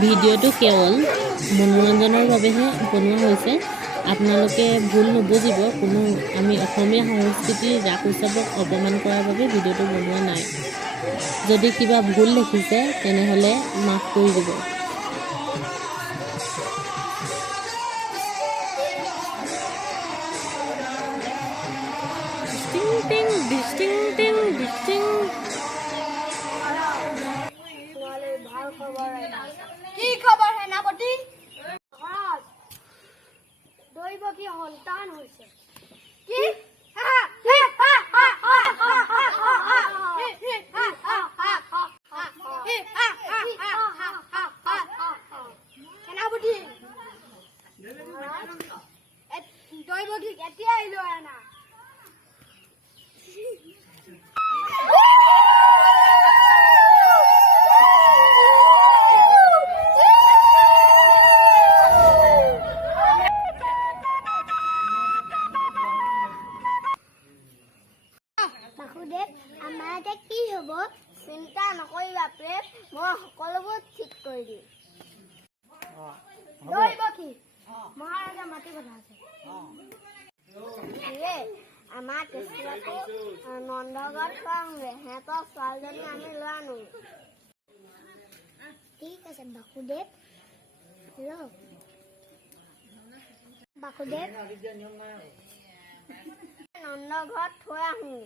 ভিডিঅ'টো কেৱল মনোৰঞ্জনৰ বাবেহে বনোৱা হৈছে। আপোনালোকে ভুল নুবুজিব, কোনো আমি অসমীয়া সংস্কৃতিৰ ৰাস উৎসৱক অপমান কৰাৰ বাবে ভিডিঅ'টো বনোৱা নাই। যদি কিবা ভুল দেখিছে তেনেহ'লে মাফ কৰি দিব। কি খবৰ সেনাপতি? দৈৱকী সন্তান হৈছে। কি? সেনাপতি, দৈৱকীক এতিয়াই লৈ আনা। বাসুদেৱ, আমাৰ এতিয়া কি হ'ব? চিন্তা নকৰিবা প্ৰেম, মই সকলোবোৰ ঠিক কৰি দিম। দৈৱকী, মহাৰাজা মাটি কথা আছে। আমাৰ কেঁচুৱাটো নন্দগড়ত খোৱাওঁগে, সিহঁতৰ ছোৱালীজনী আমি লৈ আনো। ঠিক আছে বাসুদেৱ। বাসুদেৱ, নন্দঘৰত থৈ আহোঁগে।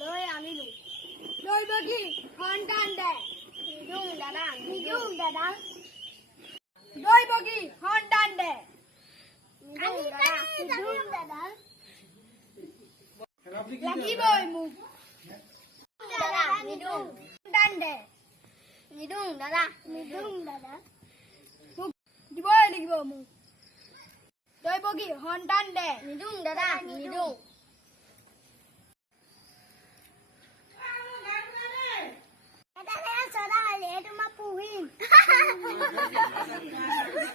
লৈ আনিলো। দৈৱকী সন্তান দে। নিদিওঁ দাদা, নিদিওঁ দাদা। দৈৱকী সন্তান দে। নিদিওঁ দাদা, নিদিওঁ দাদা। লাগিবই মোক। দাদা নিদিওঁ। সন্তান দে। নিদিওঁ দাদা, নিদিওঁ দাদা। মোক দিবই লাগিব মোক। দৈৱকী সন্তান দে। নিদিওঁ দাদা, নিদিওঁ।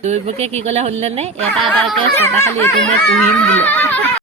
দৈৱকে কি ক'লে শুনিলে নে? এটা এটাকে ছটা খালি এইটো মই পুহিম বোলে।